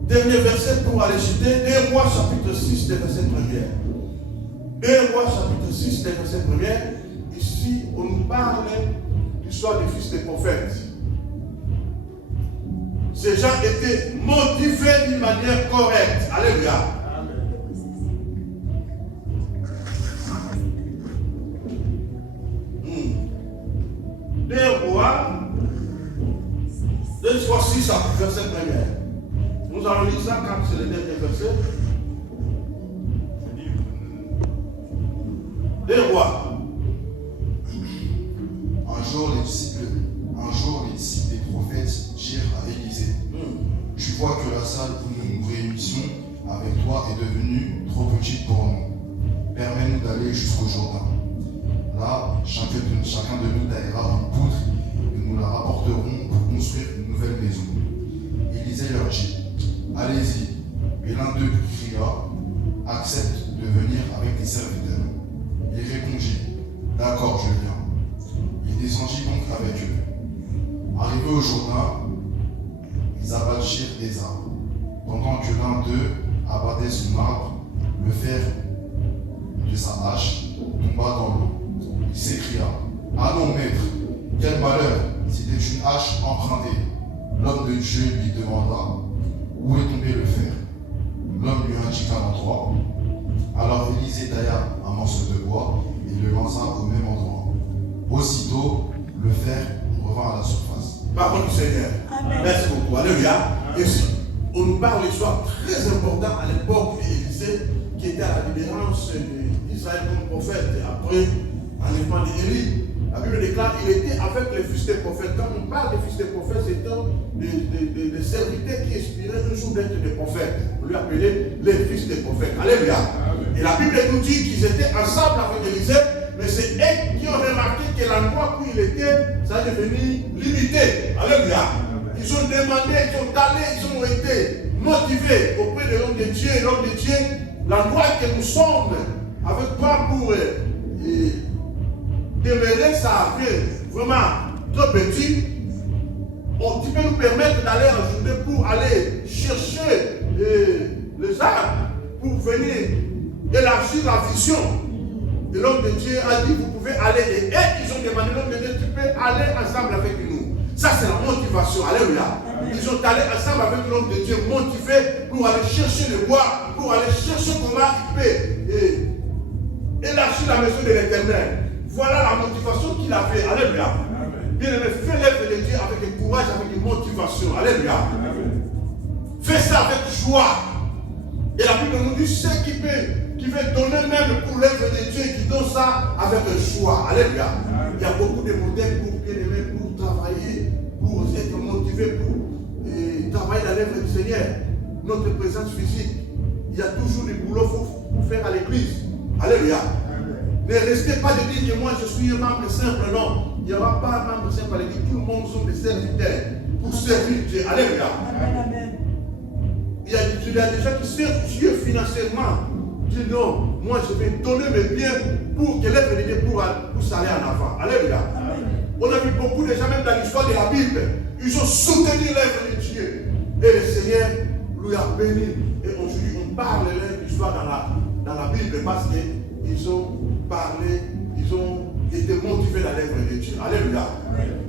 Dernier verset pour aller citer 2 Rois chapitre 6, verset 1er. 2 Rois chapitre 6, verset 1er. Ici, on nous parle de l'histoire du fils des prophètes. Ces gens étaient motivés d'une manière correcte. Alléluia. Deux rois, 2 fois 6, verset 1er. Nous allons lire ça quand c'est le dernier verset. 2 rois. Un jour, les disciples des prophètes dirent à Élisée, tu vois que la salle où nous nous réunissons avec toi est devenue trop petite pour nous. Permets-nous d'aller jusqu'au Jourdain. Là, chacun de nous taillera une poutre et nous la rapporterons pour construire une nouvelle maison. Élisée leur dit, allez-y. Et l'un d'eux cria, accepte de venir avec tes serviteurs. Il répondit, d'accord, je viens. Il descendit donc avec eux. Arrivés au Jourdain, ils abattirent des arbres. Pendant que l'un d'eux abattait son arbre, le fer de sa hache tomba dans l'eau. Il s'écria, ah non, maître, quel malheur, c'était une hache empruntée. L'homme de Dieu lui demanda, où est tombé le fer? L'homme lui indiqua l'endroit. Alors Élisée tailla un morceau de bois et le lança au même endroit. Aussitôt, le fer revint à la surface. Parole du Seigneur. Amen. Merci beaucoup. Alléluia. Et on nous parle d'une histoire très importante à l'époque d'Élisée, qui était à la libérance d'Israël comme prophète. Et après, enlèvement d'Élie. La Bible déclare qu'il était avec les fils des prophètes. Quand on parle des fils des prophètes, c'est des serviteurs qui inspiraient un jour d'être des prophètes. On lui appelait les fils des prophètes. Alléluia. Et la Bible nous dit qu'ils étaient ensemble avec Élisée, mais c'est eux qui ont remarqué que l'endroit où il était, ça est devenu limité. Alléluia. Ils ont demandé, ils sont allés, ils ont été motivés auprès de l'homme de Dieu. Et l'homme de Dieu, l'endroit que nous sommes avec toi pour demeurer, ça fait vraiment trop petit. Tu peux nous permettre d'aller ajouter pour aller chercher les arbres pour venir élargir la vision. Et l'homme de Dieu a dit, vous pouvez aller. Et ils ont demandé, l'homme de Dieu, tu peux aller ensemble avec nous. Ça, c'est la motivation. Alléluia. Ils sont allés ensemble avec l'homme de Dieu, motivés pour aller chercher le bois, pour aller chercher comment il peut élargir la maison de l'Éternel. Voilà la motivation qu'il a fait. Alléluia. Bien aimé, fais l'œuvre de Dieu avec un courage, avec une motivation. Alléluia. Fais ça avec joie. Et la Bible nous dit ceux qui veulent donner même pour l'œuvre de Dieu, qui donnent ça avec joie. Alléluia. Il y a beaucoup de modèles pour bien aimer, pour travailler, pour être motivé, pour travailler dans l'œuvre du Seigneur. Notre présence physique, il y a toujours du boulot pour faire à l'église. Alléluia. Ne restez pas de dire que moi je suis un membre simple, non. Il n'y aura pas un membre simple à l'église. Tout le monde sont des serviteurs pour servir Dieu. Alléluia. Amen. Il y a des gens qui servent Dieu financièrement. Dis non, moi je vais donner mes biens pour que l'œuvre de Dieu pour s'aller en avant. Alléluia. Amen. On a vu beaucoup de gens, même dans l'histoire de la Bible, ils ont soutenu l'œuvre de Dieu. Et le Seigneur lui a béni. Et aujourd'hui, on parle de l'histoire dans la Bible parce qu'ils ont parlé, ils ont été motivés dans l'œuvre de Dieu. Alléluia. Amen.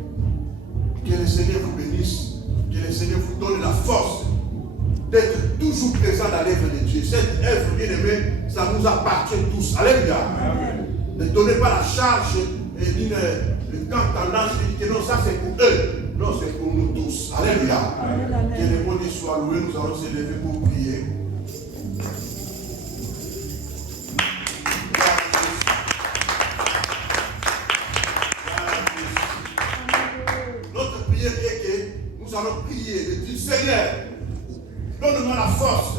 Que le Seigneur vous bénisse, que le Seigneur vous donne la force d'être toujours présent dans l'œuvre de Dieu. Cette œuvre, bien aimée, ça nous appartient tous. Alléluia. Amen. Ne donnez pas la charge et quand tendance dit que non, ça c'est pour eux. Non, c'est pour nous tous. Alléluia. Que le bon Dieu soit loué, nous allons se lever pour prier. Notre prière est que nous allons prier et dire Seigneur, donne-moi la force